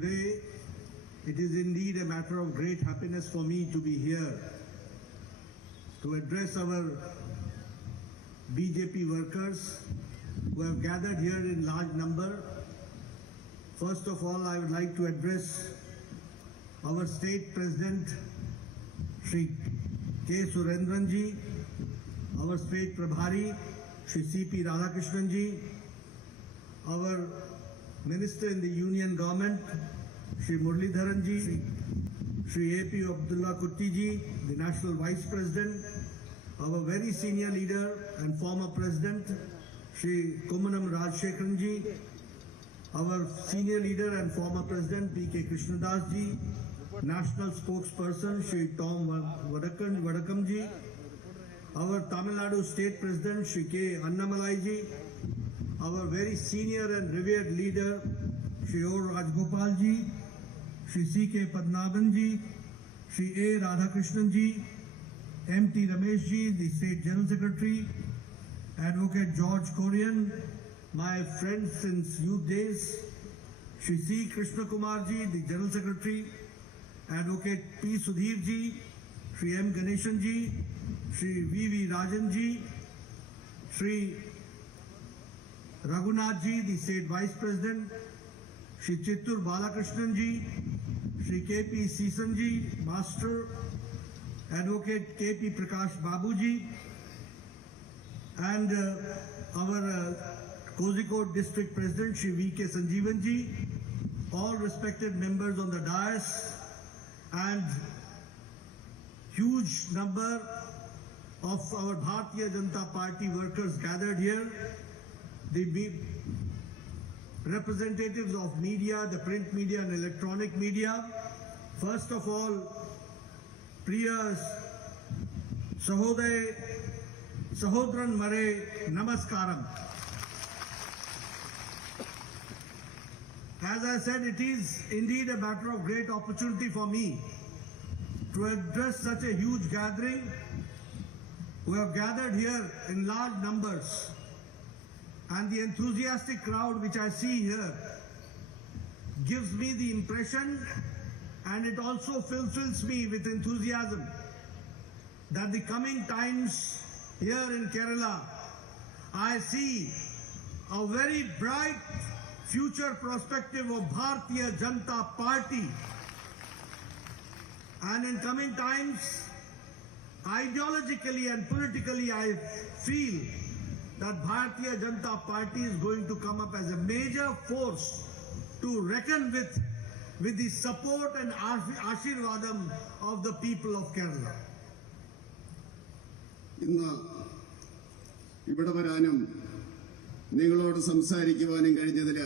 Today, it is indeed a matter of great happiness for me to be here to address our BJP workers who have gathered here in large number. First of all, I would like to address our state president, Shri K. Surendranji, our state Prabhari, Shri C.P. Radhakrishnan our Minister in the Union Government, Shri Muralidharan ji, Shri A.P. Abdullah Kutti ji, the National Vice President, our very senior leader and former President, Shri Kumanam Rajshekharan ji, our senior leader and former President, P.K. Krishnadas ji, National Spokesperson, Shri Tom Vadakam ji, our Tamil Nadu State President, Shri K. Annamalai ji, our very senior and revered leader, Shri O. Rajgopal ji, Shri C.K. Padmanabhan ji, Shri A. Radhakrishnan ji, M.T. Ramesh ji, the State General Secretary, Advocate George Korean, my friend since youth days, Shri C. Krishna Kumar ji, the General Secretary, Advocate P. Sudhir ji, Shri M. Ganeshan ji, Shri V.V. Rajan ji, Shri Raghunath ji, the State Vice President, Shri Chittur Balakrishnan ji, Shri K.P. Seesan ji, Master, Advocate K.P. Prakash Babu ji, and our Kozhikode District President, Shri V.K. Sanjeevan ji, all respected members on the dais, and huge number of our Bharatiya Janata Party workers gathered here, the representatives of media, the print media and electronic media. First of all, Priya Sahodran Mare Namaskaram. As I said, it is indeed a matter of great opportunity for me to address such a huge gathering who have gathered here in large numbers. And the enthusiastic crowd which I see here gives me the impression, and it also fulfills me with enthusiasm, that the coming times here in Kerala, I see a very bright future perspective of Bharatiya Janata Party. And in coming times, ideologically and politically, I feel that Bharatiya Janata Party is going to come up as a major force to reckon with the support and Ashirvadam of the people of Kerala. ഇന്ന് ഇവിടെ വരാനും നിങ്ങളോട് സംസാരിക്കുവാനും കഴിഞ്ഞതിൽ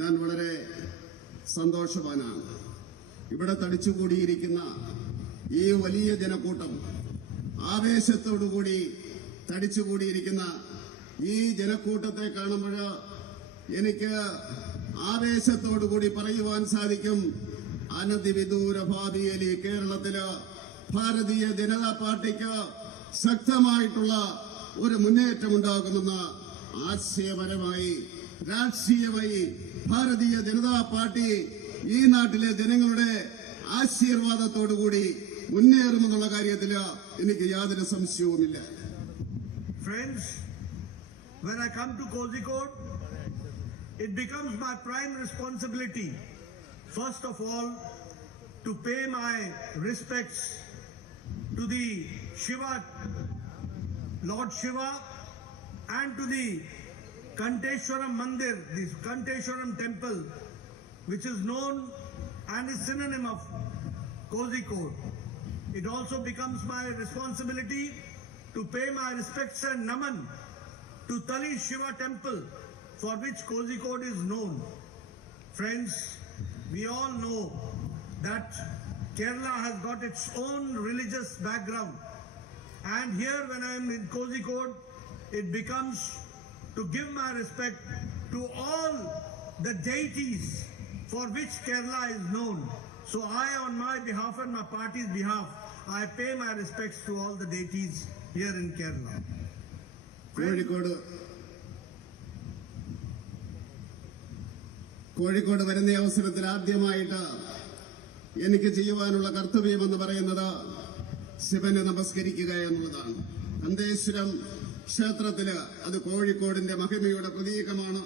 ഞാൻ വളരെ സന്തോഷവാനാണ്. ഇവിടെ തടിച്ചുകൂടിയിരിക്കുന്ന ഈ വലിയ ജനക്കൂട്ടം, ആവേശത്തോടുകൂടി തടിച്ചുകൂടിയിരിക്കുന്ന ഈ ജനക്കൂട്ടത്തെ കാണുമ്പോൾ എനിക്ക് ആവേശത്തോടുകൂടി പറയുവാൻ സാധിക്കും, അനധിവിദൂര ഭാവിയിൽ ഈ കേരളത്തില് ഭാരതീയ ജനതാ പാർട്ടിക്ക് ശക്തമായിട്ടുള്ള ഒരു മുന്നേറ്റമുണ്ടാകുമെന്ന് ആശയപരമായി രാഷ്ട്രീയമായി ഭാരതീയ ജനതാ പാർട്ടി ഈ നാട്ടിലെ ജനങ്ങളുടെ ആശീർവാദത്തോടുകൂടി മുന്നേറുമെന്നുള്ള കാര്യത്തിൽ എനിക്ക് യാതൊരു സംശയവുമില്ല. Friends, when I come to Kozhikode, it becomes my prime responsibility, first of all, to pay my respects to the Shiva, Lord Shiva, and to the Kanteshwaram Mandir, the Kanteshwaram temple, which is known and is synonym of Kozhikode. It also becomes my responsibility to pay my respects and naman to Tali Shiva temple, for which Kozhikode is known. Friends, we all know that Kerala has got its own religious background, and here when I am in Kozhikode, it becomes to give my respect to all the deities for which Kerala is known. So I, on my behalf and my party's behalf, I pay my respects to all the deities here in Kerala. Kozhikode വരുന്ന അവസരത്തിൽ ആദ്യമായിട്ട് എനിക്ക് ചെയ്യുവാനുള്ള കർത്തവ്യമെന്ന് പറയുന്നത് ശിവനെ നമസ്കരിക്കുക എന്നുള്ളതാണ്. അന്തേശ്വരം ക്ഷേത്രത്തില് അത് കോഴിക്കോടിന്റെ മഹിമയുടെ പ്രതീകമാണ്.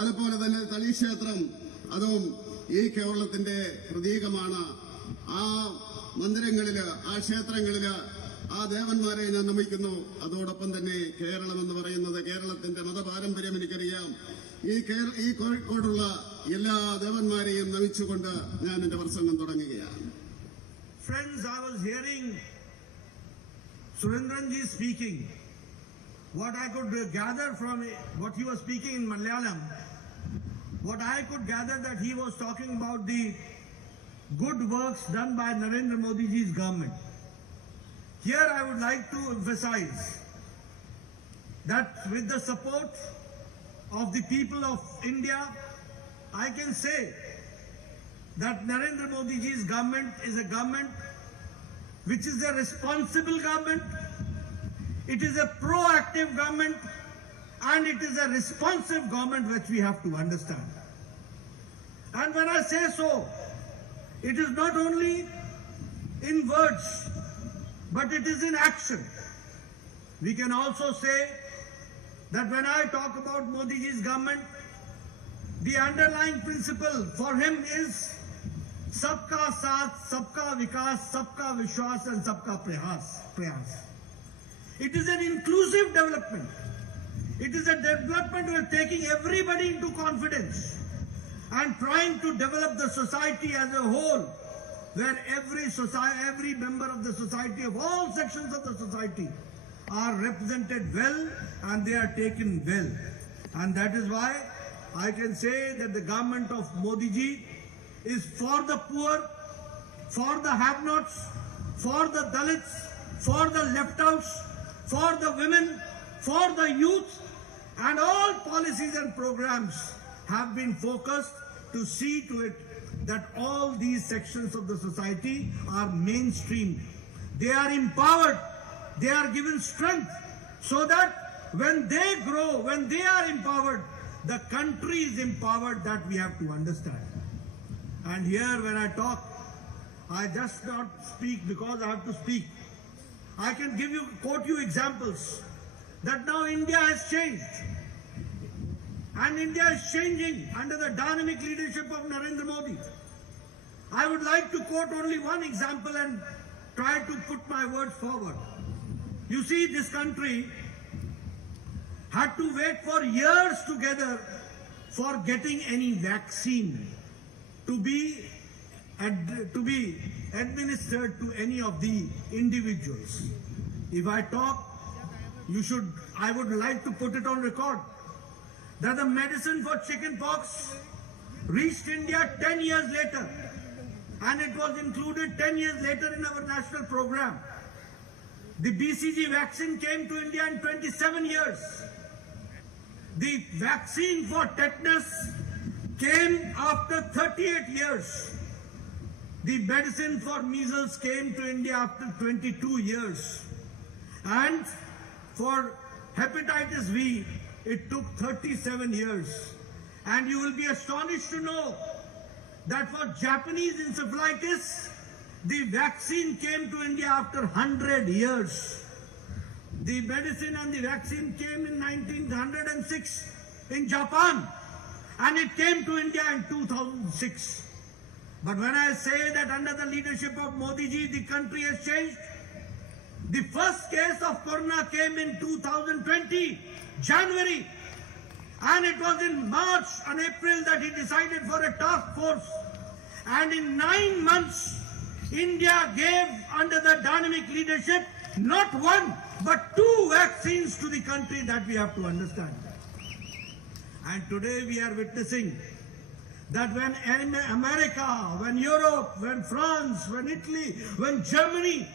അതുപോലെ തന്നെ തളി ക്ഷേത്രം അതും ഈ കേരളത്തിന്റെ പ്രതീകമാണ്. ആ മന്ദിരങ്ങളില്, ആ ക്ഷേത്രങ്ങളില് ആ ദേവന്മാരെ ഞാൻ നമിക്കുന്നു. അതോടൊപ്പം തന്നെ കേരളം എന്ന് പറയുന്നത് കേരളത്തിന്റെ മതപാരമ്പര്യം എനിക്കറിയാം. ഈ കോഴിക്കോടുള്ള എല്ലാ ദേവന്മാരെയും നമിച്ചുകൊണ്ട് ഞാൻ എന്റെ പ്രസംഗം തുടങ്ങുകയാണ്. Friends, I was hearing Surendranji speaking. What I could gather from what he was speaking in Malayalam, what I could gather that he was talking about the good works done by Narendra Modi ji's government. Here I would like to emphasize that with the support of the people of India, I can say that Narendra Modi ji's government is a government which is a responsible government, it is a proactive government, and it is a responsive government, which we have to understand. And when I say so, it is not only in words, but it is in action. We can also say that when I talk about Modi ji's government, the underlying principle for him is Sabka Saath, Sabka Vikas, Sabka Vishwas and Sabka Prayas. It is an inclusive development. It is a development where taking everybody into confidence and trying to develop the society as a whole, where every member of the society, of all sections of the society, are represented well and they are taken well. And that is why I can say that the government of Modi ji is for the poor, for the have-nots, for the Dalits, for the left-outs, for the women, for the youth, and all policies and programs have been focused to see to it that all these sections of the society are mainstreamed. They are empowered, they are given strength, so that when they grow, when they are empowered, the country is empowered. That we have to understand. And here when I talk, I just not speak because I have to speak. I can quote you examples that now India has changed. And India is changing under the dynamic leadership of Narendra Modi. I would like to quote only one example and try to put my words forward. You see, this country had to wait for years together for getting any vaccine to be administered to any of the individuals. If I talk, I would like to put it on record that the medicine for chickenpox reached India 10 years later, and it was included 10 years later in our national program. The BCG vaccine came to India in 27 years. The vaccine for tetanus came after 38 years. The medicine for measles came to India after 22 years. And for hepatitis V, it took 37 years. And you will be astonished to know that for Japanese encephalitis, the vaccine came to India after 100 years. The medicine and the vaccine came in 1906 in Japan, and it came to India in 2006. But when I say that under the leadership of Modi ji, the country has changed, the first case of corona came in 2020, January. And it was in March and April that he decided for a task force. And in 9 months, India gave, under the dynamic leadership, not one, but 2 vaccines to the country. That we have to understand. And today we are witnessing that when America, when Europe, when France, when Italy, when Germany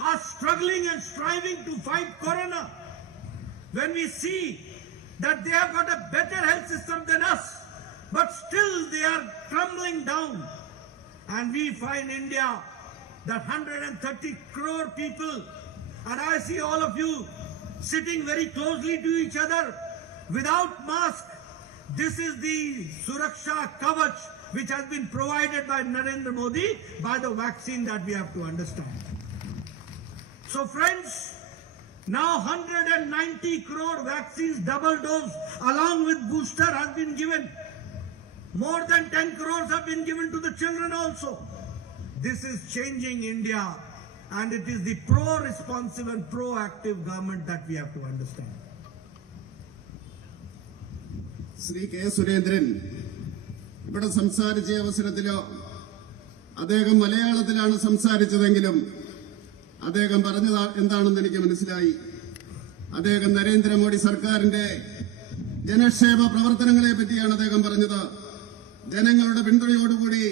are struggling and striving to fight corona, when we see that they have got a better health system than us, but still they are crumbling down. And we find India, that 130 crore people, and I see all of you sitting very closely to each other without mask, This is the Suraksha Kavach which has been provided by Narendra Modi by the vaccine that we have to understand. So friends, now 190 crore vaccines double dose along with booster has been given. More than 10 crores have been given to the children also. This is changing India, and it is the pro-responsive and proactive government that we have to understand. Shri കെ സുരേന്ദ്രൻ ഇവിടെ സംസാരിച്ച അവസരത്തിലോ അദ്ദേഹം മലയാളത്തിലാണ് സംസാരിച്ചതെങ്കിലും അദ്ദേഹം പറഞ്ഞത് എന്താണെന്ന് എനിക്ക് മനസ്സിലായി. അദ്ദേഹം നരേന്ദ്രമോദി സർക്കാരിന്റെ ജനക്ഷേമ പ്രവർത്തനങ്ങളെ പറ്റിയാണ് അദ്ദേഹം പറഞ്ഞത്. ജനങ്ങളുടെ പിന്തുണയോടുകൂടി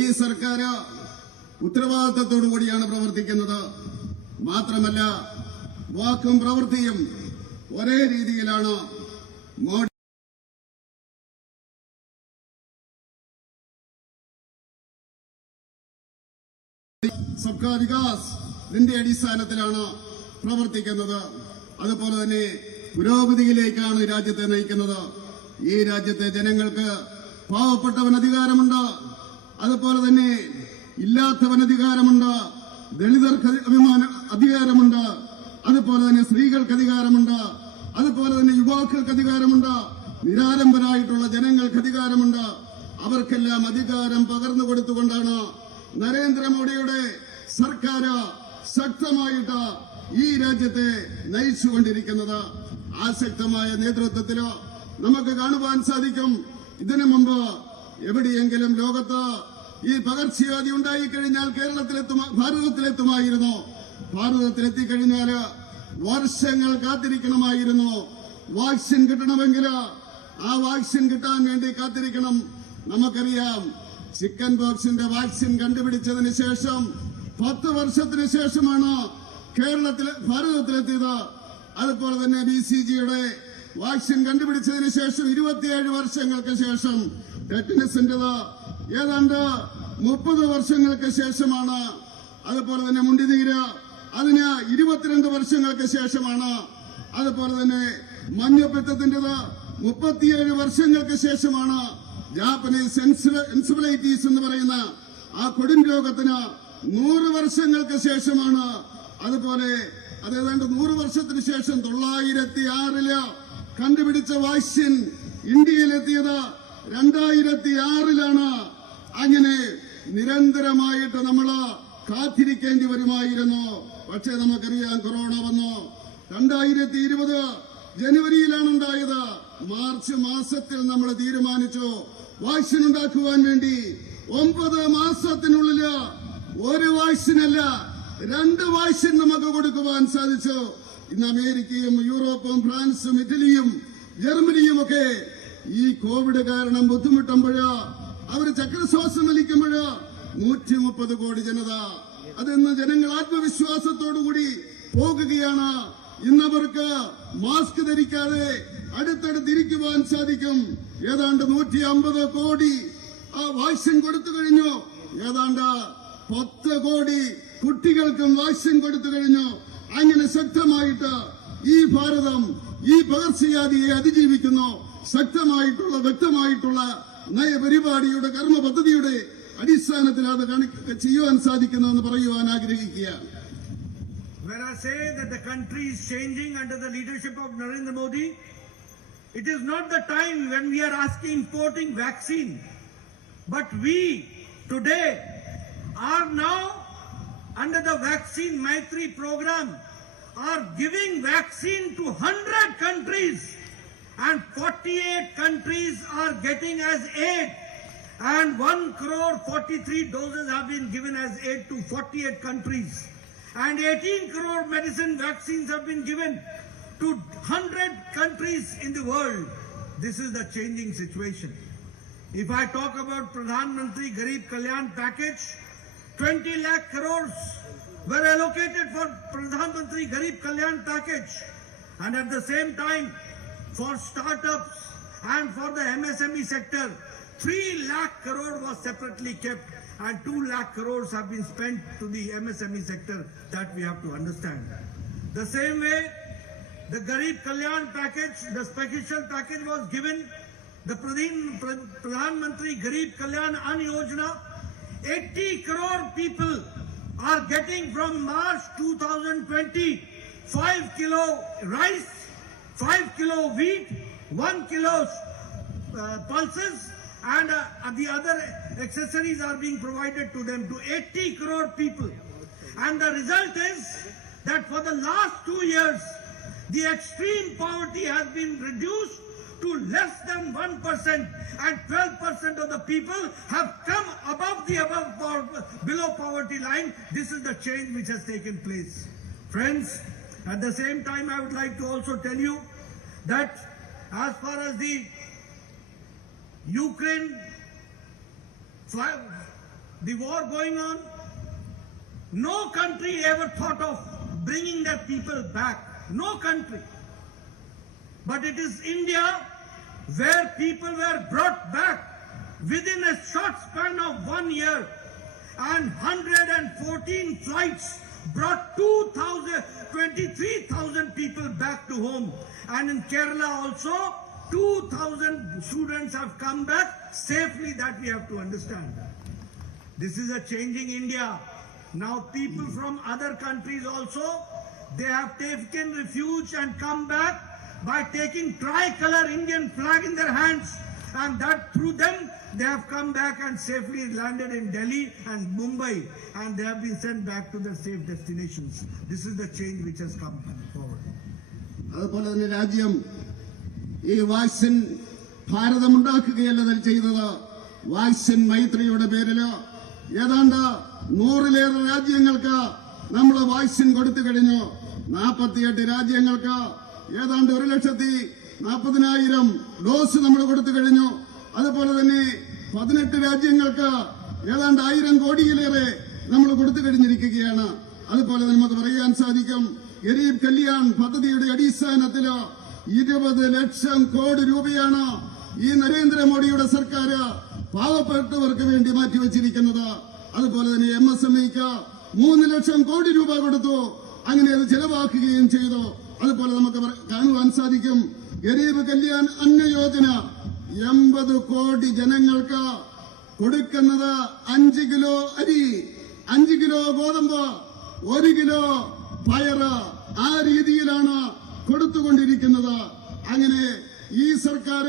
ഈ സർക്കാർ ഉത്തരവാദിത്തത്തോടുകൂടിയാണ് പ്രവർത്തിക്കുന്നത്. മാത്രമല്ല വാക്കും പ്രവൃത്തിയും ഒരേ രീതിയിലാണ്. മോദി സബ്കാ വികാസ് ഇതിന്റെ അടിസ്ഥാനത്തിലാണ് പ്രവർത്തിക്കുന്നത്. അതുപോലെ തന്നെ പുരോഗതിയിലേക്കാണ് രാജ്യത്തെ നയിക്കുന്നത്. ഈ രാജ്യത്തെ ജനങ്ങൾക്ക് പാവപ്പെട്ടവൻ അധികാരമുണ്ട്, അതുപോലെ തന്നെ ഇല്ലാത്തവൻ അധികാരമുണ്ട്, ദളിതർക്ക് അധികാരമുണ്ട്, അതുപോലെ തന്നെ സ്ത്രീകൾക്ക് അധികാരമുണ്ട്, അതുപോലെ തന്നെ യുവാക്കൾക്ക് അധികാരമുണ്ട്, നിരാലംബരായിട്ടുള്ള ജനങ്ങൾക്ക് അധികാരമുണ്ട്. അവർക്കെല്ലാം അധികാരം പകർന്നു കൊടുത്തുകൊണ്ടാണ് നരേന്ദ്രമോദിയുടെ സർക്കാർ ശക്തമായിട്ട് ഈ രാജ്യത്തെ നയിച്ചുകൊണ്ടിരിക്കുന്നത്. ആ ശക്തമായ നേതൃത്വത്തിലോ നമുക്ക് കാണുവാൻ സാധിക്കും. ഇതിനു മുമ്പ് എവിടെയെങ്കിലും ലോകത്ത് ഈ പകർച്ചവ്യാധി ഉണ്ടായിക്കഴിഞ്ഞാൽ ഭാരതത്തിലെത്തുമായിരുന്നു. ഭാരതത്തിലെത്തിക്കഴിഞ്ഞാൽ വർഷങ്ങൾ കാത്തിരിക്കണമായിരുന്നു. വാക്സിൻ കിട്ടണമെങ്കിൽ ആ വാക്സിൻ കിട്ടാൻ വേണ്ടി കാത്തിരിക്കണം. നമുക്കറിയാം, ചിക്കൻ ബോക്സിന്റെ വാക്സിൻ കണ്ടുപിടിച്ചതിന് ശേഷം 10 വർഷത്തിന് ശേഷമാണ് ഭാരതത്തിലെത്തിയത്. അതുപോലെ തന്നെ BCGയുടെ വാക്സിൻ കണ്ടുപിടിച്ചതിന് ശേഷം 27 വർഷങ്ങൾക്ക് ശേഷം, ടെറ്റനസിന്റേത് ഏതാണ്ട് 30 വർഷങ്ങൾക്ക് ശേഷമാണ്. അതുപോലെ തന്നെ മുണ്ടിനീര് അതിന് 22 വർഷങ്ങൾക്ക് ശേഷമാണ്. അതുപോലെ തന്നെ മഞ്ഞപ്പിത്തത്തിന്റേത് 37 വർഷങ്ങൾക്ക് ശേഷമാണ്. ജാപ്പനീസ് എൻസെഫലൈറ്റിസ് എന്ന് പറയുന്ന ആ കൊടും രോഗത്തിന് 100 വർഷങ്ങൾക്ക് ശേഷമാണ്. അതുപോലെ അത് ഏതാണ്ട് 100 വർഷത്തിന് ശേഷം 906 കണ്ടുപിടിച്ച വാക്സിൻ ഇന്ത്യയിലെത്തിയത് 2006 അങ്ങനെ നിരന്തരമായിട്ട് നമ്മൾ കാത്തിരിക്കേണ്ടി വരുമായിരുന്നു. പക്ഷേ നമുക്കറിയാം, കൊറോണ വന്നു. 2020 ജനുവരിയിലാണ് ഉണ്ടായത്. മാർച്ച് മാസത്തിൽ നമ്മൾ തീരുമാനിച്ചു വാക്സിൻ ഉണ്ടാക്കുവാൻ വേണ്ടി. 9 മാസത്തിനുള്ളിൽ ഒരു വാക്സിനല്ല 2 വാക്സിൻ നമുക്ക് കൊടുക്കുവാൻ സാധിച്ചു. ഇന്ന് അമേരിക്കയും യൂറോപ്പും ഫ്രാൻസും ഇറ്റലിയും ജർമ്മനിയും ഒക്കെ ഈ കോവിഡ് കാരണം ബുദ്ധിമുട്ടുമ്പോൾ, അവർ ചക്രശ്വാസം വലിക്കുമ്പോൾ 130 കോടി ജനത അതെന്ന് ജനങ്ങൾ ആത്മവിശ്വാസത്തോടുകൂടി പോകുകയാണ്. ഇന്നവർക്ക് മാസ്ക് ധരിക്കാതെ അടുത്തടുത്തിരിക്കുവാൻ സാധിക്കും. ഏതാണ്ട് 150 കോടി ആ വാക്സിൻ കൊടുത്തു കഴിഞ്ഞു. ഏതാണ്ട് 10 കോടി കുട്ടികൾക്കും വാക്സിൻ കൊടുത്തു കഴിഞ്ഞു. അങ്ങനെ ശക്തമായിട്ട് ഈ ഭാരതം ഈ പകർച്ചവ്യാധിയെ അതിജീവിക്കുന്നു. ശക്തമായിട്ടുള്ള വ്യക്തമായിട്ടുള്ള നയപരിപാടിയുടെ കർമ്മ പദ്ധതിയുടെ അടിസ്ഥാനത്തിൽ അത് ചെയ്യുവാൻ സാധിക്കുന്നുവെന്ന് പറയുവാൻ ആഗ്രഹിക്കുകയാണ്. When I say that the country is changing under the leadership of Narendra Modi, it is not the time when we are importing vaccine, but we today are now under the Vaccine Maitri program are giving vaccine to 100 countries, and 48 countries are getting as aid, and 1,43,00,000 doses have been given as aid to 48 countries, and 18 crore medicine vaccines have been given to 100 countries in the world. This is the changing situation. If I talk about Pradhan Mantri Garib Kalyan package, 20 lakh crores were allocated for Pradhan Mantri Garib Kalyan package, and at the same time for startups and for the MSME sector 3 lakh crore was separately kept, and 2 lakh crores have been spent to the MSME sector. That we have to understand. The same way, the Garib Kalyan package, the special package was given, the Pradhan Mantri Garib Kalyan Ann Yojana, 80 crore people are getting from March 2020 5 kilo rice, 5 kilo wheat, 1 kilo pulses, and the other accessories are being provided to them, to 80 crore people. And the result is that for the last 2 years, the extreme poverty has been reduced to less than 1%, and 12% of the people have come below poverty line. This is the change which has taken place. Friends, at the same time, I would like to also tell you that as far as the Ukraine, the war going on, no country ever thought of bringing their people back. No country. But it is India where people were brought back within a short span of 1 year, and 114 flights brought 23,000 people back to home. And in Kerala also, 2,000 students have come back safely. That we have to understand. This is a changing India. Now people from other countries also, they have taken refuge and come back by taking tricolor Indian flag in their hands, and that through them they have come back and safely landed in Delhi and Mumbai, and they have been sent back to their safe destinations. This is the change which has come forward. അതുപോലെ തന്നെ രാജ്യം ഈ വാക്സിൻ ഭാരതമുണ്ടാക്കുകയല്ല ചെയ്തത്. വാക്സിൻ മൈത്രിയുടെ പേരില് ഏതാണ്ട് 100-ലേറെ രാജ്യങ്ങൾക്ക് നമ്മൾ വാക്സിൻ കൊടുത്തു കഴിഞ്ഞു. 48 രാജ്യങ്ങൾക്ക് ഏതാണ്ട് 1,40,000 ഡോസ് നമ്മൾ കൊടുത്തു കഴിഞ്ഞു. അതുപോലെ തന്നെ 18 രാജ്യങ്ങൾക്ക് ഏതാണ്ട് 1000 കോടിയിലേറെ നമ്മൾ കൊടുത്തു കഴിഞ്ഞിരിക്കുകയാണ്. അതുപോലെ നമുക്ക് പറയാൻ സാധിക്കും, ഗരീബ് കല്യാൺ പദ്ധതിയുടെ അടിസ്ഥാനത്തിൽ 20 ലക്ഷം കോടി രൂപയാണ് ഈ നരേന്ദ്രമോദിയുടെ സർക്കാർ പാവപ്പെട്ടവർക്ക് വേണ്ടി മാറ്റിവെച്ചിരിക്കുന്നത്. അതുപോലെ തന്നെ MSMEക്ക് 3 ലക്ഷം കോടി രൂപ കൊടുത്തു. അങ്ങനെ അത് ചെലവാക്കുകയും ചെയ്തു. അതുപോലെ നമുക്ക് കാണുവാൻ സാധിക്കും, ഗരീബ് കല്യാൺ അന്ന യോജന 80 കോടി ജനങ്ങൾക്ക് കൊടുക്കുന്നത് 5 കിലോ അരി, 5 കിലോ ഗോതമ്പ്, 1 കിലോ പയറ്, ആ രീതിയിലാണ് കൊടുത്തുകൊണ്ടിരിക്കുന്നത്. അങ്ങനെ ഈ സർക്കാർ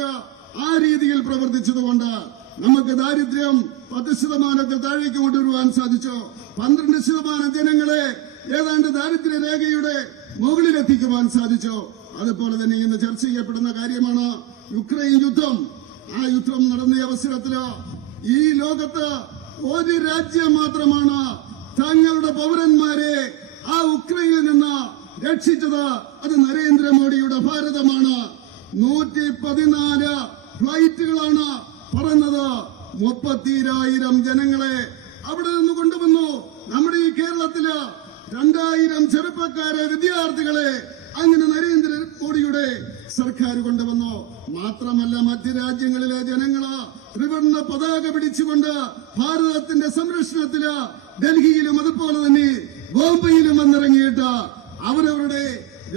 ആ രീതിയിൽ പ്രവർത്തിച്ചതുകൊണ്ട് നമുക്ക് ദാരിദ്ര്യം 10% താഴേക്ക് കൊണ്ടുവരുവാൻ സാധിച്ചു. 12% ജനങ്ങളെ ഏതാണ്ട് ദാരിദ്ര്യ രേഖയുടെ മുകളിലെത്തിക്കുവാൻ സാധിച്ചു. അതുപോലെ തന്നെ ഇന്ന് ചർച്ച ചെയ്യപ്പെടുന്ന കാര്യമാണ് യുക്രൈൻ യുദ്ധം. ആ യുദ്ധം നടന്ന അവസരത്തില് ഈ ലോകത്ത് ഒരു രാജ്യം മാത്രമാണ് തങ്ങളുടെ പൗരന്മാരെ ആ ഉക്രൈനിൽ നിന്ന് രക്ഷിച്ചത്. അത് നരേന്ദ്രമോദിയുടെ ഭാരതമാണ്. 114 ഫ്ലൈറ്റുകളാണ് പറന്നത്. 30,000 ജനങ്ങളെ അവിടെ നിന്ന് കൊണ്ടുവന്നു. നമ്മുടെ ഈ കേരളത്തില് 2000 ചെറുപ്പക്കാരെ, വിദ്യാർത്ഥികളെ അങ്ങനെ നരേന്ദ്രമോദിയുടെ സർക്കാർ കൊണ്ടുവന്നു. മാത്രമല്ല മറ്റ് രാജ്യങ്ങളിലെ ജനങ്ങള് ത്രിവർണ്ണ പതാക പിടിച്ചുകൊണ്ട് ഭാരതത്തിന്റെ സംരക്ഷണത്തില് ഡൽഹിയിലും അതുപോലെ തന്നെ ബോംബെയിലും വന്നിറങ്ങിയിട്ട് അവരവരുടെ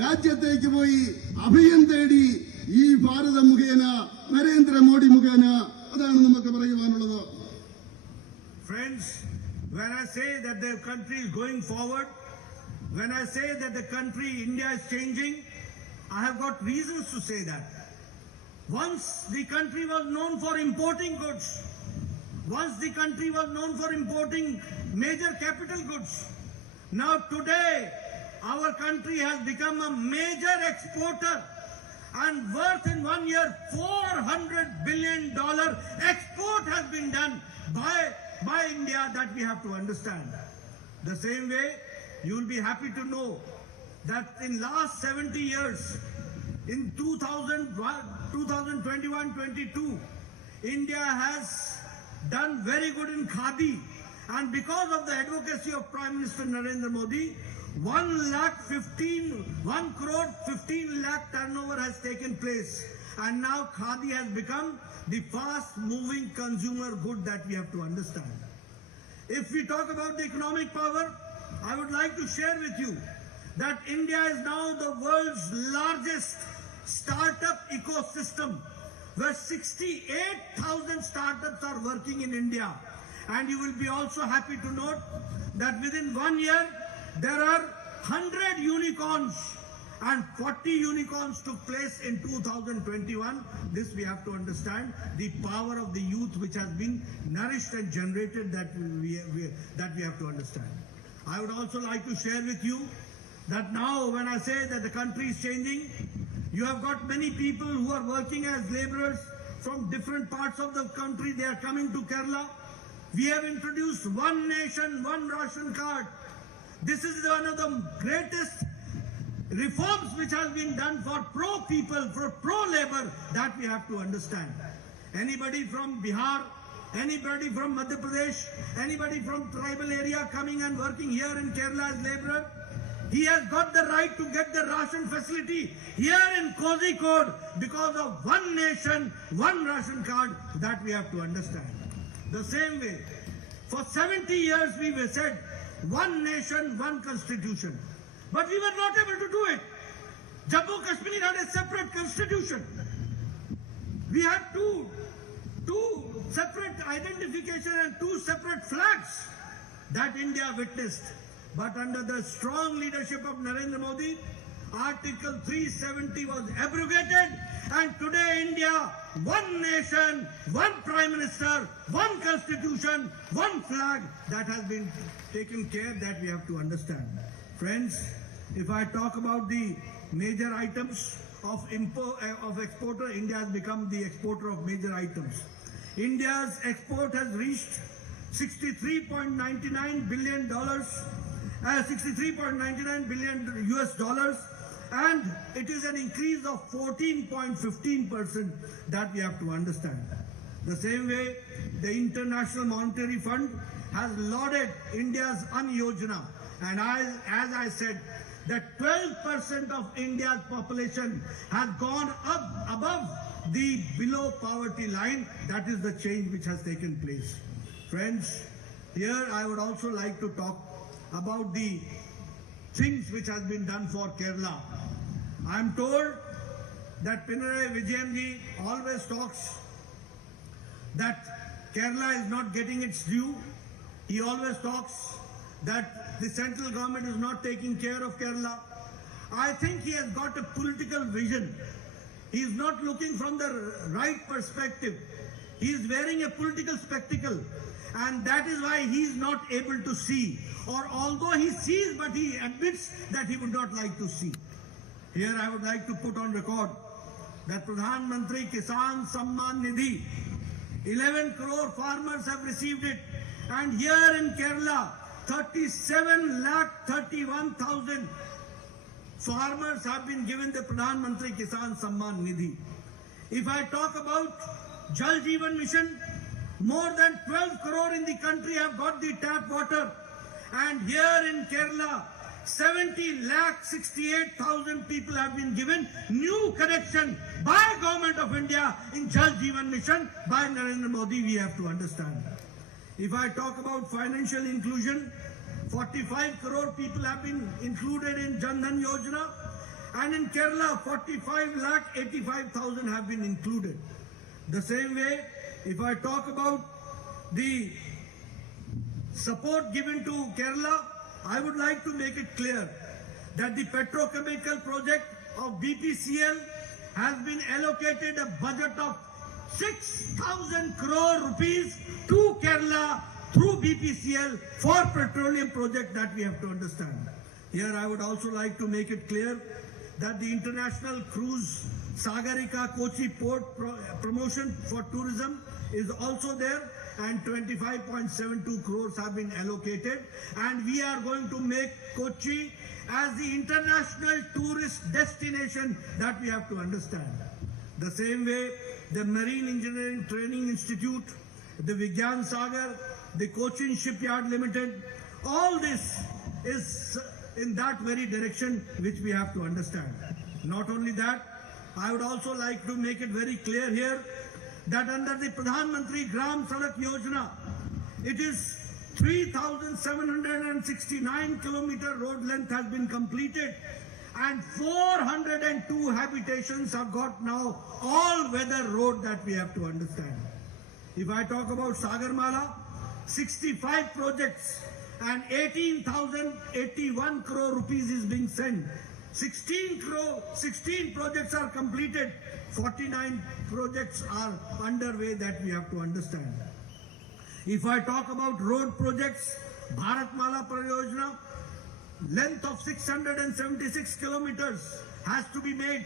രാജ്യത്തേക്ക് പോയി അഭയം തേടി ഈ ഭാരതം മുഖേന, നരേന്ദ്രമോദി മുഖേന. അതാണ് നമുക്ക് പറയുവാനുള്ളത്. Friends, when I say that the country is going forward, when I say that the country, India, is changing, I have got reasons to say that. Once the country was known for importing goods. Once the country was known for importing major capital goods. Now today, our country has become a major exporter, and worth in 1 year $400 billion export has been done by India. That we have to understand. The same way, you will be happy to know that in last 70 years, in 2021-22, India has done very good in khadi, and because of the advocacy of Prime Minister Narendra Modi, 1 crore 15 lakh turnover has taken place, and now khadi has become the fast moving consumer good that we have to understand. If we talk about the economic power, I would like to share with you that India is now the world's largest startup ecosystem, where 68,000 startups are working in India. And you will be also happy to note that within 1 year, there are 100 unicorns and 40 unicorns took place in 2021. This we have to understand, the power of the youth which has been nourished and generated, that we have to understand. I would also like to share with you that now when I say that the country is changing, you have got many people who are working as laborers from different parts of the country. They are coming to Kerala. We have introduced one nation, one ration card. This is one of the greatest reforms which has been done for pro people, for pro labor, that we have to understand. Anybody from Bihar, anybody from Madhya Pradesh, anybody from tribal area coming and working here in Kerala as laborer, he has got the right to get the ration facility here in Kozhikode because of one nation, one ration card, that we have to understand. The same way, for 70 years we were said, one nation, one constitution. But we were not able to do it. Jammu Kashmir had a separate constitution. We had two separate identification and two separate flags that India witnessed. But under the strong leadership of Narendra Modi, Article 370 was abrogated, and today India, one nation, one Prime Minister, one constitution, one flag, that has been taken care, that we have to understand. Friends, if I talk about the major items of exporter, India has become the exporter of major items. India's export has reached $63.99 billion, $63.99 billion US dollars, and it is an increase of 14.15%, that we have to understand. The same way, the International Monetary Fund has lauded India's Ann Yojana, and as I said, that 12% of India's population has gone up above the below poverty line. That is the change which has taken place. Friends, here I would also like to talk about the things which has been done for Kerala. I am told that Pinarayi Vijayanji always talks that Kerala is not getting its due. He always talks that the central government is not taking care of Kerala. I think he has got a political vision. He is not looking from the right perspective. He is wearing a political spectacle, and that is why he is not able to see. Or although he sees, but he admits that he would not like to see. Here I would like to put on record that Pradhan Mantri Kisan Samman Nidhi, 11 crore farmers have received it, and here in Kerala, 37,31,000 farmers have been given the Pradhan Mantri Kisan Samman Nidhi. If I talk about Jal Jeevan Mission, more than 12 crore in the country have got the tap water, and here in Kerala, 70,68,000 people have been given new connection by Government of India in Jal Jeevan Mission by Narendra Modi. We have to understand. If I talk about financial inclusion, 45 crore people have been included in Jan Dhan Yojana, and in Kerala 45,85,000 have been included. The same way, if I talk about the support given to Kerala, I would like to make it clear that the petrochemical project of BPCL has been allocated a budget of 6,000 crore rupees to Kerala through BPCL for petroleum project, that we have to understand. Here I would also like to make it clear that the international cruise Sagarika Kochi port promotion for tourism is also there, and 25.72 crores have been allocated, and we are going to make Kochi as the international tourist destination, that we have to understand. The same way, the Marine Engineering Training Institute, the Vigyan Sagar, the Cochin Shipyard Limited, all this is in that very direction which we have to understand. Not only that, I would also like to make it very clear here that under the Pradhan Mantri Gram Sadak Yojana, it is 3,769 kilometer road length has been completed, and 402 habitations have got now all-weather road that we have to understand. If I talk about Sagarmala, 65 projects and 18,081 crore rupees is being sent. 16 projects are completed, 49 projects are underway that we have to understand. If I talk about road projects, Bharatmala Pariyojana, length of 676 kilometers has to be made.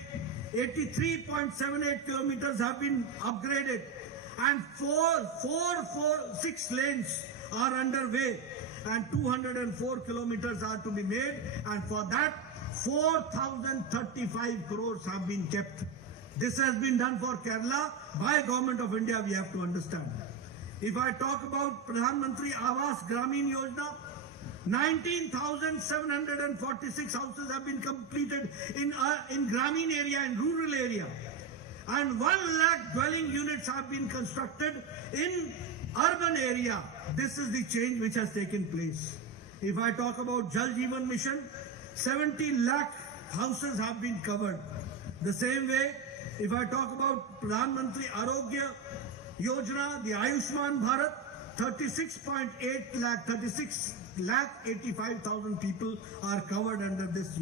83.78 kilometers have been upgraded, and 6 lanes are underway, and 204 kilometers are to be made, and for that 4,035 crores have been kept. This has been done for Kerala by Government of India, we have to understand. If I talk about Pradhan Mantri Awas Gramin Yojana, 19,746 houses have been completed in Gramin area, in rural area, and 1 lakh dwelling units have been constructed in urban area. This is the change which has taken place. If I talk about Jal Jeevan Mission, 70 lakh houses have been covered. The same way, if I talk about Pradhan Mantri Arogya Yojana, the Ayushman Bharat, 36 lakh 85,000 people are covered under this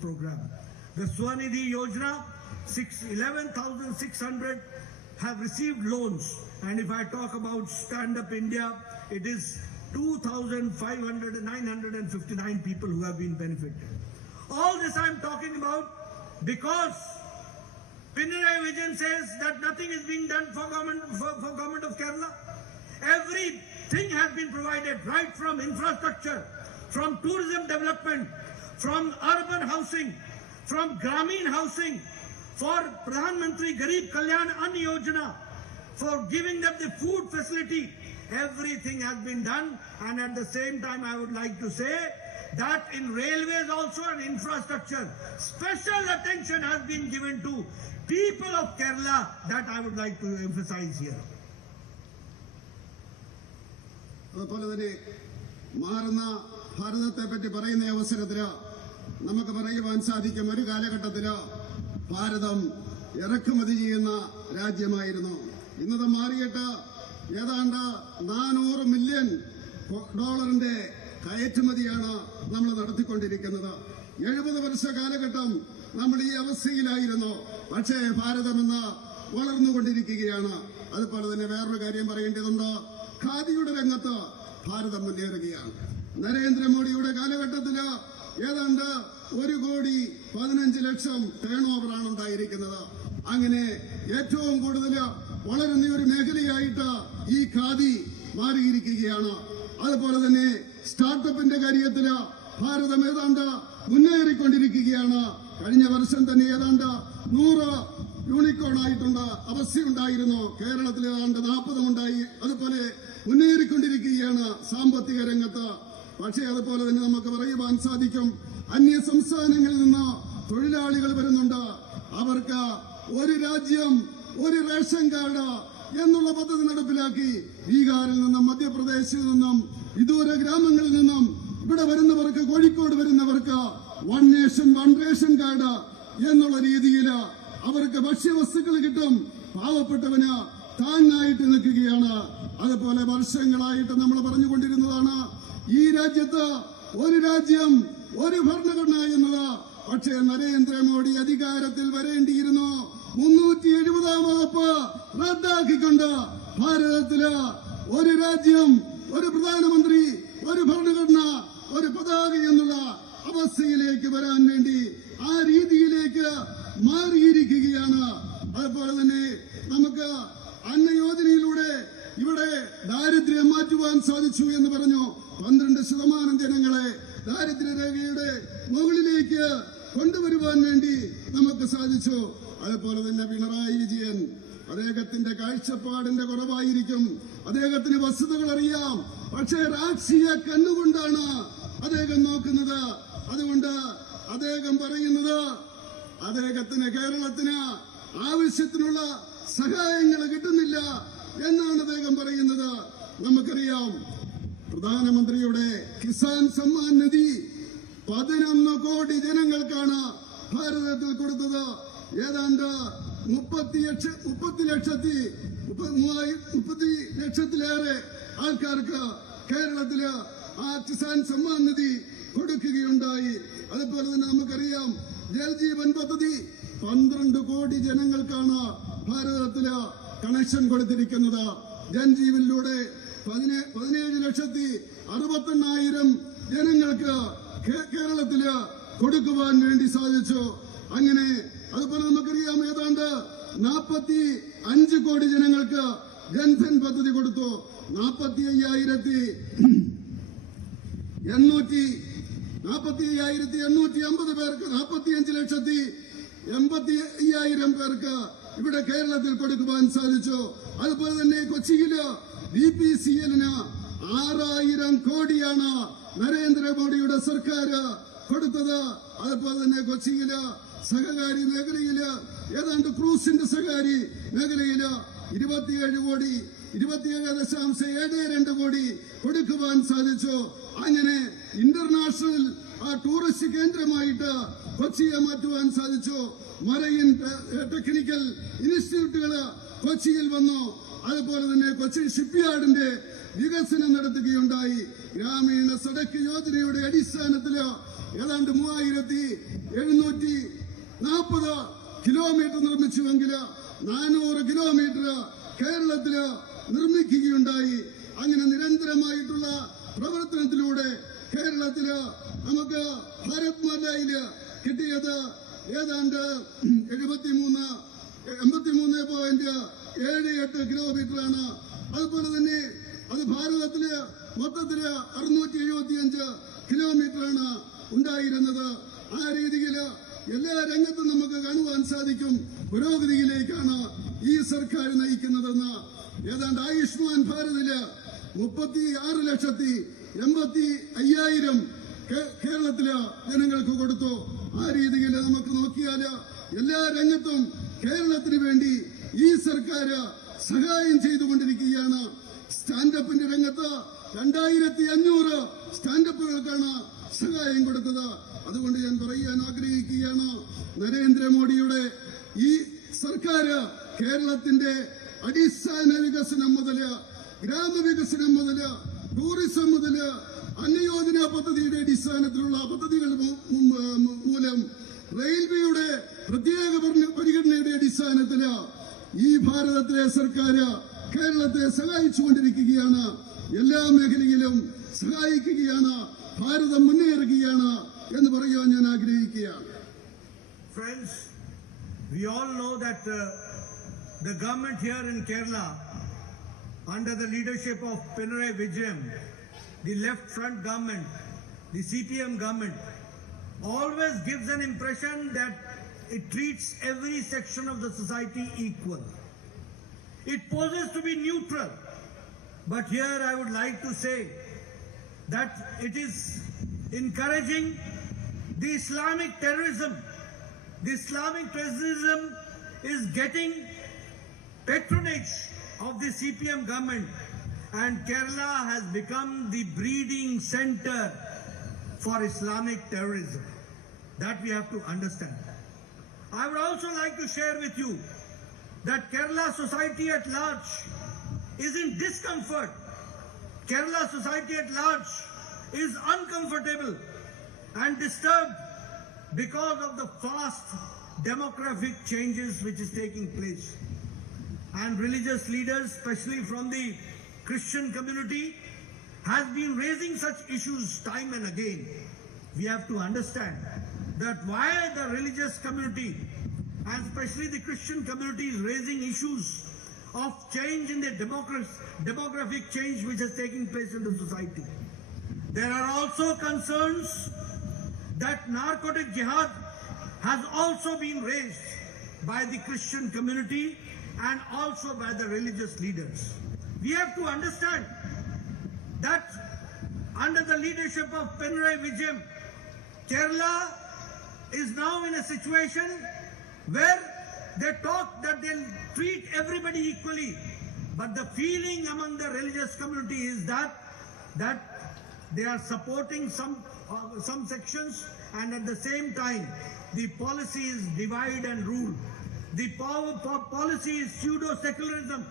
program. The Swanidhi Yojana, 11,600 have received loans. And if I talk about Stand Up India, it is 2,959 people who have been benefited. All this I am talking about because Pinarayi Vijayan says that nothing is being done for government of Kerala. Everything has been provided, right from infrastructure, from tourism development, from urban housing, from Gramin housing, for Pradhan Mantri Garib Kalyan Ann Yojana, for giving them the food facility. Everything has been done, and at the same time I would like to say that in railways also and infrastructure, special attention has been given to people of Kerala. That I would like to emphasize here. അതുപോലെ തന്നെ മാറുന്ന ഭാരതത്തെ പറ്റി പറയുന്ന അവസരത്തില് നമുക്ക് പറയുവാൻ സാധിക്കും, ഒരു കാലഘട്ടത്തില് ഭാരതം ഇറക്കുമതി ചെയ്യുന്ന രാജ്യമായിരുന്നു. ഇന്നത് മാറിയിട്ട് ഏതാണ്ട് 400 മില്യൺ ഡോളറിന്റെ കയറ്റുമതിയാണ് നമ്മൾ നടത്തിക്കൊണ്ടിരിക്കുന്നത്. 70 വർഷ കാലഘട്ടം നമ്മൾ ഈ അവസ്ഥയിലായിരുന്നു. പക്ഷേ ഭാരതം ഇന്ന് വളർന്നുകൊണ്ടിരിക്കുകയാണ്. അതുപോലെ തന്നെ വേറൊരു കാര്യം പറയേണ്ടതുണ്ട്, ഖാദിയുടെ രംഗത്ത് ഭാരതം മുന്നേറുകയാണ്. നരേന്ദ്രമോദിയുടെ കാലഘട്ടത്തില് ഏതാണ്ട് 1,15,00,000 ടേൺ ഓവറാണ് ഉണ്ടായിരിക്കുന്നത്. അങ്ങനെ ഏറ്റവും കൂടുതൽ വളരുന്ന ഒരു മേഖലയായിട്ട് ഈ ഖാദി മാറിയിരിക്കുകയാണ്. അതുപോലെ തന്നെ സ്റ്റാർട്ടപ്പിന്റെ കാര്യത്തില് ഭാരതം ഏതാണ്ട് മുന്നേറിക്കൊണ്ടിരിക്കുകയാണ്. കഴിഞ്ഞ വർഷം തന്നെ ഏതാണ്ട് 100 യൂണിക്കോൺ ആയിട്ടുണ്ട് അവസ്ഥയുണ്ടായിരുന്നു. കേരളത്തിൽ ഏതാണ്ട് 40 ഉണ്ടായി. അതുപോലെ മുന്നേറിക്കൊണ്ടിരിക്കുകയാണ് സാമ്പത്തിക രംഗത്ത്. പക്ഷേ അതുപോലെ തന്നെ നമുക്ക് പറയുവാൻ സാധിക്കും, അന്യ സംസ്ഥാനങ്ങളിൽ നിന്ന് തൊഴിലാളികൾ വരുന്നുണ്ട്. അവർക്ക് ഒരു രാജ്യം ഒരു റേഷൻ കാർഡ് എന്നുള്ള പദ്ധതി നടപ്പിലാക്കി. ബീഹാറിൽ നിന്നും മധ്യപ്രദേശിൽ നിന്നും വിദൂര ഗ്രാമങ്ങളിൽ നിന്നും ഇവിടെ വരുന്നവർക്ക്, കോഴിക്കോട് വരുന്നവർക്ക് 1 നേഷൻ 1 റേഷൻ കാർഡ് എന്നുള്ള രീതിയിൽ അവർക്ക് ഭക്ഷ്യവസ്തുക്കൾ കിട്ടും. പാവപ്പെട്ടവന് താങ്ങായിട്ട് നിൽക്കുകയാണ്. അതുപോലെ വർഷങ്ങളായിട്ട് നമ്മൾ പറഞ്ഞുകൊണ്ടിരുന്നതാണ് ഈ രാജ്യത്ത് ഒരു രാജ്യം ഒരു ഭരണഘടന എന്നത്. പക്ഷേ നരേന്ദ്രമോദി അധികാരത്തിൽ വരേണ്ടിയിരുന്നു 370-ാം വകുപ്പ് റദ്ദാക്കിക്കൊണ്ട് ഭാരതത്തില് ഒരു രാജ്യം ഒരു പ്രധാനമന്ത്രി ഒരു ഭരണഘടന ഒരു പതാക എന്നുള്ള അവസ്ഥയിലേക്ക് വരാൻ വേണ്ടി ആ രീതിയിലേക്ക് മാറിയിരിക്കുകയാണ്. അതുപോലെ തന്നെ നമുക്ക് അന്നയോജനയിലൂടെ ഇവിടെ ദാരിദ്ര്യം മാറ്റുവാൻ സാധിച്ചു എന്ന് പറഞ്ഞു. 12% ജനങ്ങളെ ദാരിദ്ര്യരേഖയുടെ മുകളിലേക്ക് കൊണ്ടുവരുവാൻ വേണ്ടി നമുക്ക് സാധിച്ചു. അതുപോലെ തന്നെ പിണറായി വിജയൻ, അദ്ദേഹത്തിന്റെ കാഴ്ചപ്പാടിന്റെ കുറവായിരിക്കും, അദ്ദേഹത്തിന് വസ്തുതകൾ അറിയാം, പക്ഷേ രാഷ്ട്രീയ കണ്ണുകൊണ്ടാണ് അദ്ദേഹം നോക്കുന്നത്. അതുകൊണ്ട് അദ്ദേഹം പറയുന്നത് അദ്ദേഹത്തിന് കേരളത്തിന് ആവശ്യത്തിനുള്ള സഹായങ്ങൾ കിട്ടുന്നില്ല എന്നാണ് അദ്ദേഹം പറയുന്നത്. നമുക്കറിയാം പ്രധാനമന്ത്രിയുടെ കിസാൻ സമ്മാൻ നിധി 11 കോടി ജനങ്ങൾക്കാണ് ഭാരതത്തിൽ കൊടുത്തത്. ഏതാണ്ട് 30 ലക്ഷത്തിലേറെ ആൾക്കാർക്ക് കേരളത്തില് ആ കിസാൻ സമ്മാൻ നിധി കൊടുക്കുകയുണ്ടായി. അതുപോലെ തന്നെ നമുക്കറിയാം ജൽജീവൻ പദ്ധതി 12 കോടി ജനങ്ങൾക്കാണ് ഭാരതത്തില് കണക്ഷൻ കൊടുത്തിരിക്കുന്നത്. ജൻജീവനിലൂടെ 17,68,000 ജനങ്ങൾക്ക് കേരളത്തില് കൊടുക്കുവാൻ വേണ്ടി സാധിച്ചു. അങ്ങനെ അതുപോലെ നമുക്കറിയാം ഏതാണ്ട് 45 കോടി ജനങ്ങൾക്ക് ജൻധൻ പദ്ധതി കൊടുത്തു. 45,850 പേർക്ക് 45,85,000 പേർക്ക് ഇവിടെ കേരളത്തിൽ കൊടുക്കുവാൻ സാധിച്ചു. അതുപോലെ തന്നെ കൊച്ചിയില് BPCL-ന് 6,000 കോടിയാണ് നരേന്ദ്രമോദിയുടെ സർക്കാർ കൊടുത്തത്. അതുപോലെ തന്നെ കൊച്ചിയില് സഹകാരി മേഖലയില് ഏതാണ്ട് ക്രൂസിന്റെ സഹകാരി മേഖലയില് 27.72 കോടി കൊടുക്കുവാൻ സാധിച്ചു. അങ്ങനെ ഇന്റർനാഷണൽ ടൂറിസ്റ്റ് കേന്ദ്രമായിട്ട് കൊച്ചിയെ മാറ്റുവാൻ സാധിച്ചു. മറൈൻ ടെക്നിക്കൽ ഇൻസ്റ്റിറ്റ്യൂട്ടുകള് കൊച്ചിയിൽ വന്നു. അതുപോലെ തന്നെ കൊച്ചി ഷിപ്പ്യാർഡിന്റെ വികസനം നടത്തുകയുണ്ടായി. ഗ്രാമീണ സഡക്ക് യോജനയുടെ അടിസ്ഥാനത്തില് ഏതാണ്ട് 3,740 കിലോമീറ്റർ നിർമ്മിച്ചുവെങ്കിൽ 400 കിലോമീറ്റർ കേരളത്തില് നിർമ്മിക്കുകയുണ്ടായി. അങ്ങനെ നിരന്തരമായിട്ടുള്ള പ്രവർത്തനത്തിലൂടെ കേരളത്തില് നമുക്ക് ഭാരത് മാലയില് കിട്ടിയത് ഏതാണ്ട് 83.78 കിലോമീറ്റർ ആണ്. അതുപോലെ തന്നെ അത് ഭാരതത്തില് മൊത്തത്തില് 675 കിലോമീറ്റർ ആണ് ഉണ്ടായിരുന്നത്. ആ രീതിയില് എല്ലാ രംഗത്തും നമുക്ക് കാണുവാൻ സാധിക്കും പുരോഗതിയിലേക്കാണ് ഈ സർക്കാർ നയിക്കുന്നതെന്ന്. ഏതാണ്ട് ആയുഷ്മാൻ ഭാരതില് 36,85,000 കേരളത്തില് ജനങ്ങൾക്ക് കൊടുത്തു. ആ രീതിയിൽ നമുക്ക് നോക്കിയാല് എല്ലാ രംഗത്തും കേരളത്തിന് വേണ്ടി ഈ സർക്കാർ സഹായം ചെയ്തുകൊണ്ടിരിക്കുകയാണ്. സ്റ്റാൻഡപ്പിന്റെ രംഗത്ത് 2,500 സ്റ്റാൻഡപ്പുകൾക്കാണ് സഹായം കൊടുത്തത്. അതുകൊണ്ട് ഞാൻ പറയാൻ ആഗ്രഹിക്കുകയാണ്, നരേന്ദ്രമോദിയുടെ ഈ സർക്കാർ കേരളത്തിന്റെ അടിസ്ഥാന വികസനം മുതല് ഗ്രാമവികസനം മുതല് ടൂറിസം മുതല് അന്നയോജന പദ്ധതിയുടെ അടിസ്ഥാനത്തിലുള്ള പദ്ധതികൾ മൂലം റെയിൽവേയുടെ പ്രത്യേക പരിഗണനയുടെ അടിസ്ഥാനത്തില് ഈ ഭാരതത്തിലെ സർക്കാർ കേരളത്തെ സഹായിച്ചുകൊണ്ടിരിക്കുകയാണ്. എല്ലാ മേഖലയിലും സഹായിക്കുകയാണ്. ഭാരതം മുന്നേറുകയാണ് എന്ന് പറയാൻ ഞാൻ ആഗ്രഹിക്കുകയാണ്. Friends, we all know that the government here in Kerala, under the leadership of Pinarayi Vijayan, the left front government, the CPM government, always gives an impression that it treats every section of the society equal. It poses to be neutral. But here I would like to say that it is encouraging the Islamic terrorism. The Islamic terrorism is getting patronage of the CPM government, and Kerala has become the breeding center for Islamic terrorism. That we have to understand. I would also like to share with you that Kerala society at large is in discomfort. Kerala society at large is uncomfortable and disturbed because of the fast demographic changes which is taking place. And religious leaders, especially from the Christian community, has been raising such issues time and again. We have to understand that why the religious community and especially the Christian community is raising issues of change in the demographic change which is taking place in the society. There are also concerns that narcotic jihad has also been raised by the Christian community and also by the religious leaders. We have to understand that under the leadership of Pinarayi Vijayan, Kerala is now in a situation where they talk that they'll treat everybody equally. But the feeling among the religious community is that that they are supporting some sections, and at the same time the policy is divide and rule. The policy is pseudo-secularism.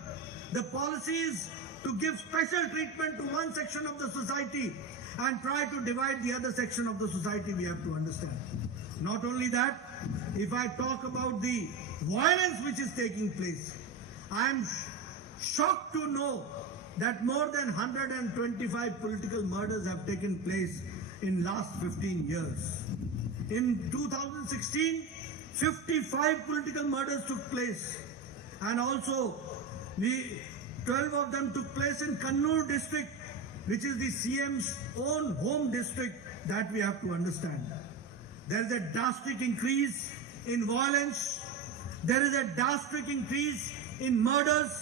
The policy is to give special treatment to one section of the society and try to divide the other section of the society, we have to understand. Not only that, if I talk about the violence which is taking place, I am shocked to know that more than 125 political murders have taken place in last 15 years. In 2016, 55 political murders took place, and also 12 of them took place in Kannur district, which is the CM's own home district, that we have to understand. There is a drastic increase in violence. There is a drastic increase in murders.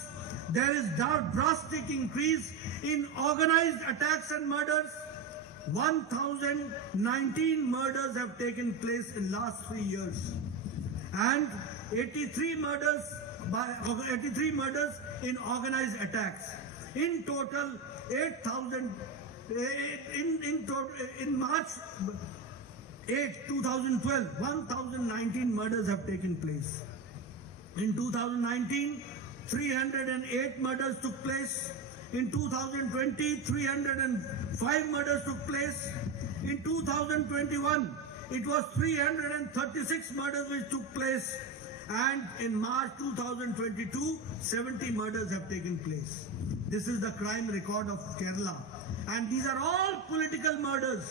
There is drastic increase in organized attacks and murders. 1,019 murders have taken place in last 3 years, and 83 murders in organized attacks. In total, 8,000 in March 8, 2012, 1,019 murders have taken place. In 2019, 308 murders took place. In 2020, 305 murders took place. In 2021, it was 336 murders which took place. And in March 2022, 70 murders have taken place. This is the crime record of Kerala. And these are all political murders.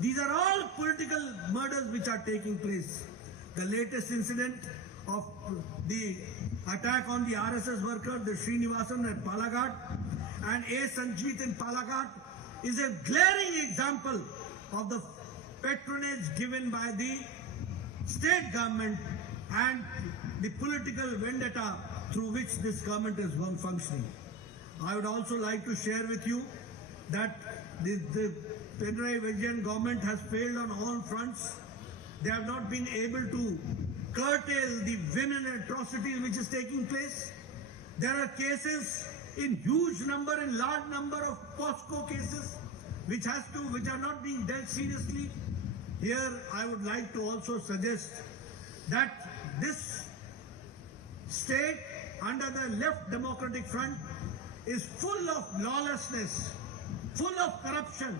These are all political murders which are taking place. The latest incident of the attack on the RSS worker, the Srinivasan at Palaghat, and A. Sanjeet in Palaghat, is a glaring example of the patronage given by the state government and the political vendetta through which this government is functioning. I would also like to share with you that the Pinarayi Vijayan government has failed on all fronts. They have not been able to curtail the women atrocities which is taking place. There are cases in huge number, in large number of POSCO cases which are not being dealt seriously. Here I would like to also suggest that this state under the Left Democratic Front is full of lawlessness, full of corruption,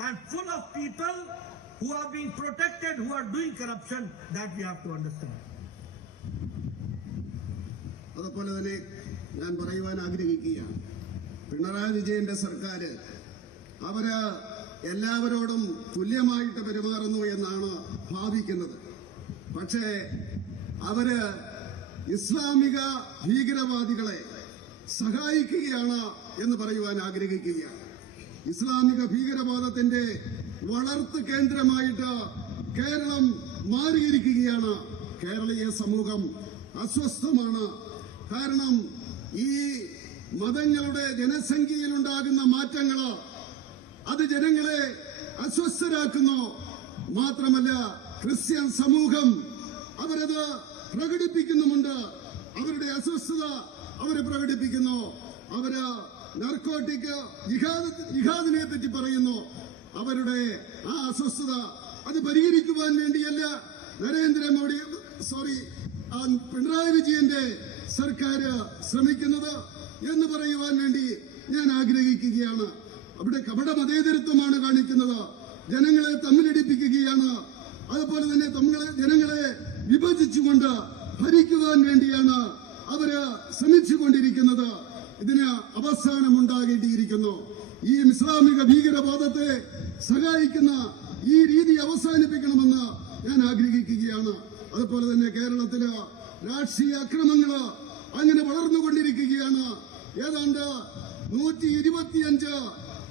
and full of people who are being protected, who are doing corruption. That we have to understand. അതുപോലെ തന്നെ ഞാൻ പറയുവാൻ ആഗ്രഹിക്കുകയാണ്, പിണറായി വിജയന്റെ സർക്കാർ അവര് എല്ലാവരോടും തുല്യമായിട്ട് പെരുമാറുന്നു എന്നാണ് ഭാവിക്കുന്നത്. പക്ഷേ അവര് ഇസ്ലാമിക ഭീകരവാദികളെ സഹായിക്കുകയാണ് എന്ന് പറയുവാൻ ആഗ്രഹിക്കുകയാണ്. ഇസ്ലാമിക ഭീകരവാദത്തിന്റെ വളർത്തു കേന്ദ്രമായിട്ട് കേരളം മാറിയിരിക്കുകയാണ്. കേരളീയ സമൂഹം അസ്വസ്ഥമാണ്. കാരണം ഈ മതങ്ങളുടെ ജനസംഖ്യയിലുണ്ടാകുന്ന മാറ്റങ്ങൾ അത് ജനങ്ങളെ അസ്വസ്ഥരാക്കുന്നു. മാത്രമല്ല ക്രിസ്ത്യൻ സമൂഹം അവരത് പ്രകടിപ്പിക്കുന്നുമുണ്ട്. അവരുടെ അസ്വസ്ഥത അവര് പ്രകടിപ്പിക്കുന്നു. അവര് നർക്കോട്ടിക് ജിഹാദിനെ പറ്റി പറയുന്നു. അവരുടെ ആ അസ്വസ്ഥത അത് പരിഹരിക്കുവാൻ വേണ്ടിയല്ല പിണറായി വിജയന്റെ സർക്കാർ ശ്രമിക്കുന്നത് എന്ന് പറയുവാൻ വേണ്ടി ഞാൻ ആഗ്രഹിക്കുകയാണ്. അവിടെ കപട മതേതരത്വമാണ് കാണിക്കുന്നത്. ജനങ്ങളെ തമ്മിലടിപ്പിക്കുകയാണ്. അതുപോലെ തന്നെ ജനങ്ങളെ വിഭജിച്ചുകൊണ്ട് ഭരിക്കുവാൻ വേണ്ടിയാണ് അവര് ശ്രമിച്ചുകൊണ്ടിരിക്കുന്നത്. ഇതിന് അവസാനമുണ്ടാകേണ്ടിയിരിക്കുന്നു. ഈ ഇസ്ലാമിക ഭീകരവാദത്തെ സഹായിക്കുന്ന ഈ രീതി അവസാനിപ്പിക്കണമെന്ന് ഞാൻ ആഗ്രഹിക്കുകയാണ്. അതുപോലെ തന്നെ കേരളത്തില് രാഷ്ട്രീയ അക്രമങ്ങള് അങ്ങനെ വളർന്നുകൊണ്ടിരിക്കുകയാണ്. ഏതാണ്ട് 125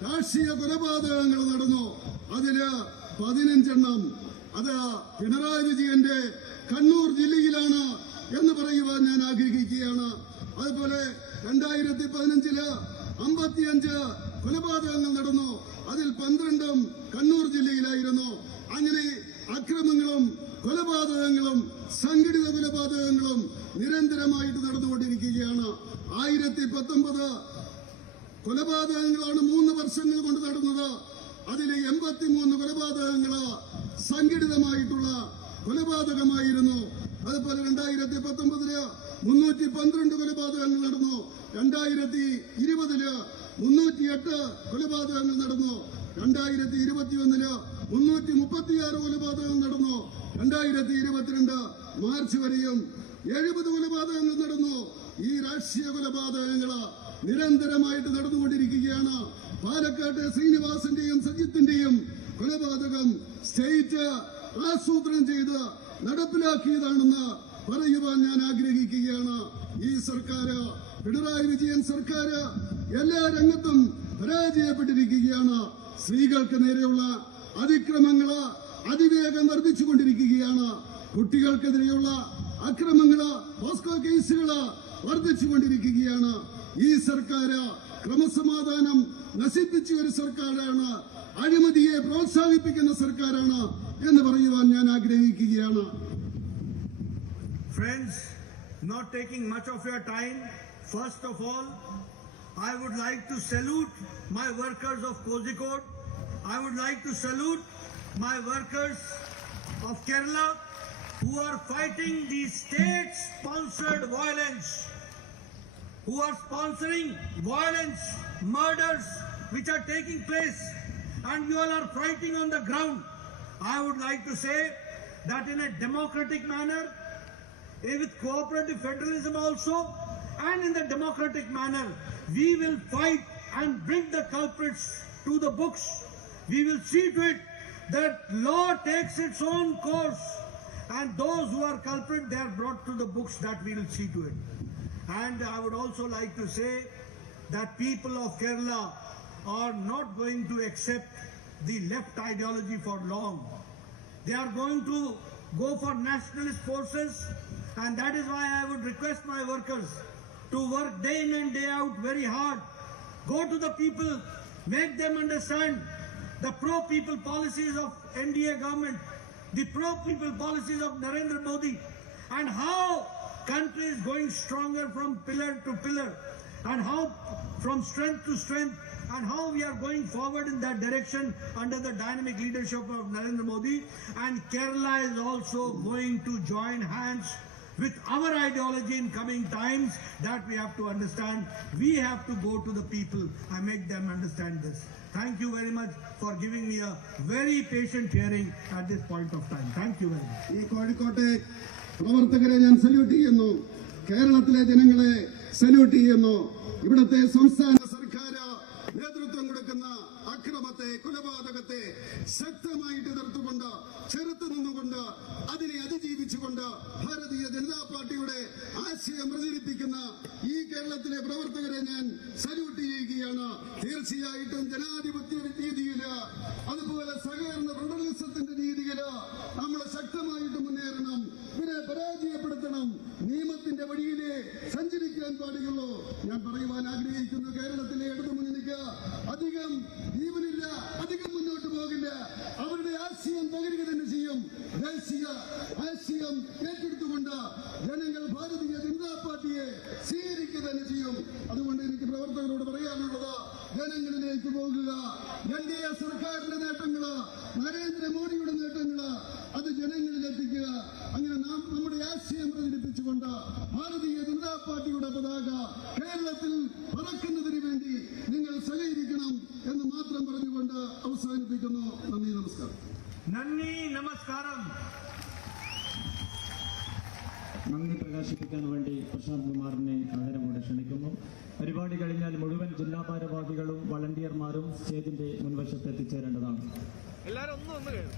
രാഷ്ട്രീയ കൊലപാതകങ്ങൾ നടന്നു. അതില് 15 അത് പിണറായി വിജയന്റെ കണ്ണൂർ ജില്ലയിലാണ് എന്ന് പറയുവാൻ ഞാൻ ആഗ്രഹിക്കുകയാണ്. അതുപോലെ 2015 55 കൊലപാതകങ്ങൾ നടന്നു. അതിൽ 12 കണ്ണൂർ ജില്ലയിലായിരുന്നു. അങ്ങനെ അക്രമങ്ങളും കൊലപാതകങ്ങളും സംഘടിത കൊലപാതകങ്ങളും നിരന്തരമായിട്ട് നടന്നുകൊണ്ടിരിക്കുകയാണ്. 1019 കൊലപാതകങ്ങളാണ് 3 വർഷങ്ങൾ കൊണ്ട് നടന്നത്. അതിലെ 83 കൊലപാതകങ്ങള് സംഘടിതമായിട്ടുള്ള കൊലപാതകമായിരുന്നു. അതുപോലെ 2019 312 കൊലപാതകങ്ങൾ നടന്നു. 2020 308 കൊലപാതകങ്ങൾ നടന്നു. 2021 336 കൊലപാതകങ്ങൾ നടന്നു. 2022 മാർച്ച് വരെയും 70 കൊലപാതകങ്ങൾ നടന്നു. ഈ രാഷ്ട്രീയ കൊലപാതകങ്ങള് നിരന്തരമായിട്ട് നടന്നുകൊണ്ടിരിക്കുകയാണ്. പാലക്കാട്ടെ ശ്രീനിവാസന്റെയും സജിത്തിന്റെയും കൊലപാതകം സ്റ്റേറ്റ് ആസൂത്രണം ചെയ്ത് നടപ്പിലാക്കിയതാണെന്ന് പറയുവാൻ ഞാൻ ആഗ്രഹിക്കുകയാണ്. ഈ സർക്കാർ, പിണറായി വിജയൻ സർക്കാർ എല്ലാ രംഗത്തും പരാജയപ്പെട്ടിരിക്കുകയാണ്. സ്ത്രീകൾക്ക് നേരെയുള്ള അതിക്രമങ്ങള് അതിവേഗം വർദ്ധിച്ചുകൊണ്ടിരിക്കുകയാണ്. കുട്ടികൾക്കെതിരെയുള്ള അക്രമങ്ങള്, പോസ്കോ കേസുകള് വർദ്ധിച്ചുകൊണ്ടിരിക്കുകയാണ്. ഈ സർക്കാർ ക്രമസമാധാനം നശിപ്പിച്ച ഒരു സർക്കാരാണ്, അഴിമതിയെ പ്രോത്സാഹിപ്പിക്കുന്ന സർക്കാരാണ് എന്ന് പറയുവാൻ ഞാൻ ആഗ്രഹിക്കുകയാണ്. Friends, not taking much of your time, first of all, I would like to salute my workers of Kozhikode. I would like to salute my workers of Kerala who are fighting the state-sponsored violence, who are sponsoring violence, murders which are taking place, and you all are fighting on the ground. I would like to say that in a democratic manner, with cooperative federalism also, and in the democratic manner, we will fight and bring the culprits to the books. We will see to it that law takes its own course, and those who are culprit, they are brought to the books. That we will see to it. And I would also like to say that people of Kerala are not going to accept the left ideology for long. They are going to go for nationalist forces, and that is why I would request my workers to work day in and day out very hard. Go to the people, make them understand the pro-people policies of NDA government, the pro-people policies of Narendra Modi, and how country is going stronger from pillar to pillar, and how from strength to strength, and how we are going forward in that direction under the dynamic leadership of Narendra Modi. And Kerala is also going to join hands with our ideology in coming times. That we have to understand. We have to go to the people and make them understand this. Thank you very much for giving me a very patient hearing at this point of time. Thank you very much. ഈ കോഴിക്കോട്ടെ പ്രവർത്തകരെ ഞാൻ സല്യൂട്ട് ചെയ്യുന്നു. കേരളത്തിലെ ജനങ്ങളെ സല്യൂട്ട് ചെയ്യുന്നു. ഇവിടുത്തെ സംസ്ഥാന സർക്കാർ നേതൃത്വം കൊടുക്കുന്ന അക്രമത്തെ, കൊലപാതകത്തെ ശക്തമായിട്ട് എതിർത്തുകൊണ്ട്, ചെറുത്തു നിന്നുകൊണ്ട്, അതിനെ അതിജീവിച്ചുകൊണ്ട് ഭാരതീയ ജനതാ പാർട്ടിയുടെ ആശയം പ്രചരിപ്പിക്കുന്ന ഈ കേരളത്തിലെ പ്രവർത്തകരെ ഞാൻ സല്യൂട്ട് ചെയ്യുകയാണ്. തീർച്ചയായിട്ടും ജനാധിപത്യ രീതിയില്, അതുപോലെ സഹകരണ ഫെഡറലിസത്തിന്റെ രീതിയില് നമ്മൾ ശക്തമായിട്ട് മുന്നേറണം. ഇവരെ പരാജയപ്പെടുത്തണം. നിയമത്തിന്റെ വഴിയിലെ സഞ്ചരിക്കാൻ പാടുള്ളൂ. ഞാൻ പറയുവാൻ ആഗ്രഹിക്കുന്നു, കേരളത്തിലെ ഇടതുമുന്നണിക്ക് അധികം ജീവനില്ല, അധികം മുന്നോട്ട് പോകില്ല. അവരുടെ ആശയം തകരുക തന്നെ ചെയ്യും. ദേശീയ ആശയം ഏറ്റെടുത്തുകൊണ്ട് ജനങ്ങൾ ഭാരതീയ ജനതാ പാർട്ടിയെ സ്വീകരിക്കുക തന്നെ ചെയ്യും. അതുകൊണ്ട് എനിക്ക് പ്രവർത്തകരോട് പറയാനുള്ളത്, ജനങ്ങളിലേക്ക് പോകുക. NDA സർക്കാരിന്റെ നേട്ടങ്ങള്, നരേന്ദ്രമോദിയുടെ നേട്ടങ്ങള്, അത് ജനങ്ങളിലെത്തിക്കുക. അങ്ങനെ നാം നമ്മുടെ ആശയം പ്രചരിപ്പിച്ചുകൊണ്ട് ഭാരതീയ ജനതാ പാർട്ടിയുടെ പതാക കേരളത്തിൽ പറക്കുന്നതിന് വേണ്ടി നിങ്ങൾ സഹകരിക്കണം എന്ന് മാത്രം പറഞ്ഞുകൊണ്ട് അവസാനിപ്പിക്കുന്നു. നന്ദി, നമസ്കാരം. നന്ദി, നമസ്കാരം. നന്ദി പ്രകാശിപ്പിക്കാൻ വേണ്ടി പ്രശാന്ത് കുമാറിനെ ആദരവോടെ ക്ഷണിക്കുന്നു. പരിപാടി കഴിഞ്ഞാൽ മുഴുവൻ ജില്ലാ ഭാരവാഹികളും വളണ്ടിയർമാരും സ്റ്റേജിന്റെ മുൻവശത്ത് എത്തിച്ചേരേണ്ടതാണ്. എല്ലാവരും ഒന്ന് കഴിയും.